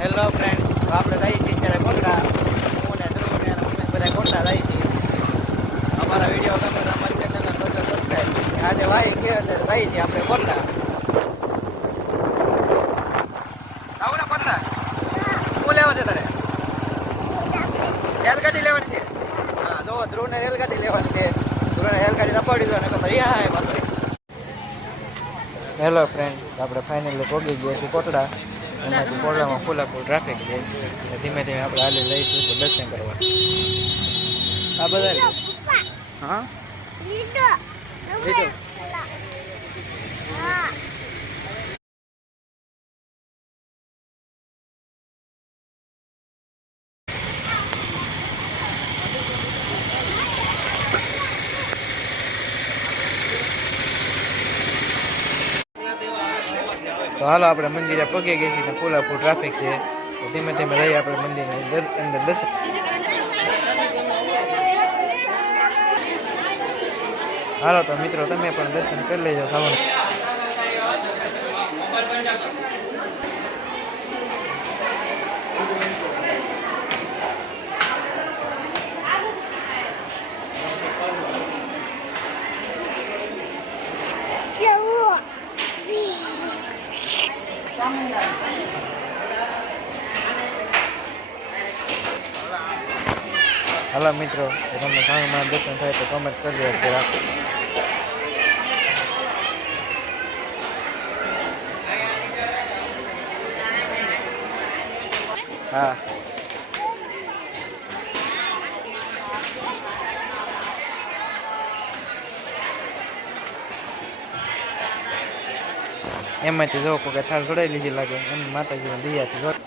Hello friend આપણે જઈએ છીએ અત્યારે કોટડા હું ને ધ્રુવ ને મમ્મી બધા કોટડા જઈએ છીએ. અમારા વીડિયો તમે અમારી ચેનલને કરજો સબસ્ક્રાઈબ આજે ભાઈ કે જઈએ છીએ આપણે કોટડા આવું ને કોટડા શું લેવા છે રેલગાડી લેવાની છે? હા, જો, ધ્રુવને રેલગાડી લેવાની છે. ધ્રુવને રેલગાડી દબાવી દો ને તો રિયા પાછળ હેલો ફ્રેન્ડ આપણે ફાઇનલી પહોંચી ગયા છીએ કોટડા. એમાંથી કોટડામાં ફૂલા ફૂલ ટ્રાફિક છે. ધીમે ધીમે આપણે હાલી જઈશું તો દર્શન કરવા. આ બધા હા? લીધો. તો હાલો આપણે મંદિરે પગે ગઈ છીએ ફૂલા ટ્રાફિક છે. તો ધીમે ધીમે રહીએ આપણે મંદિરની અંદર અંદર દર્શન. હાલો તો મિત્રો, તમે પણ દર્શન કરી લેજો ખાવાનું હાલો મિત્રો તમને કામમાં દર્શન થાય તો કમેન્ટ કરજો અત્યારે હા. એમાંથી જો કોઈ થાળ જોડાઈ લીધી લાગે એમ માતાજીના દિયાથી જોડ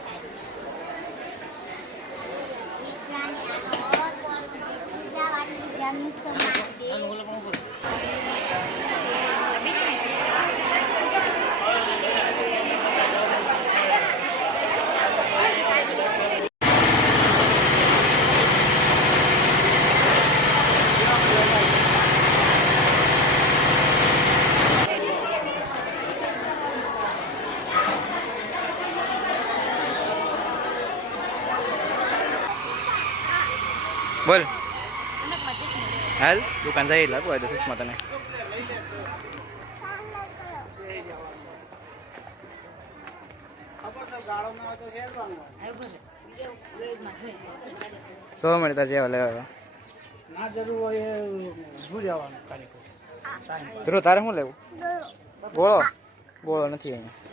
બોલ. હાલ દુકાન જઈ લાગુ હોય તો સુષ્મા તને. સો મળે તાર જેવા લેવા ના જરૂર હોય જવાનું તારે શું લેવું? બોળો બોલો નથી અહીંયા.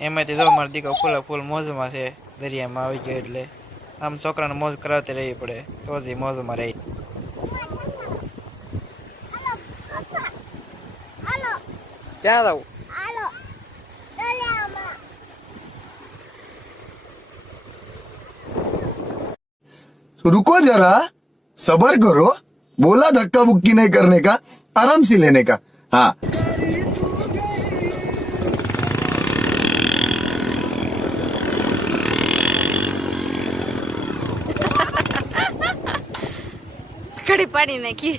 એમાંથી જો મારો દીકરો ફૂલ ફૂલ મોજમાં છે દરિયામાં આવી ગયો એટલે આમ છોકરાને મોજ કરાવતી રહેવી પડે તો જ એ મોજમાં રહે ક્યાં આવું रुको जरा सबर करो बोला धक्का बुक्की नहीं करने का आराम से लेने का हाँ ઝઘડી પાડી નાખી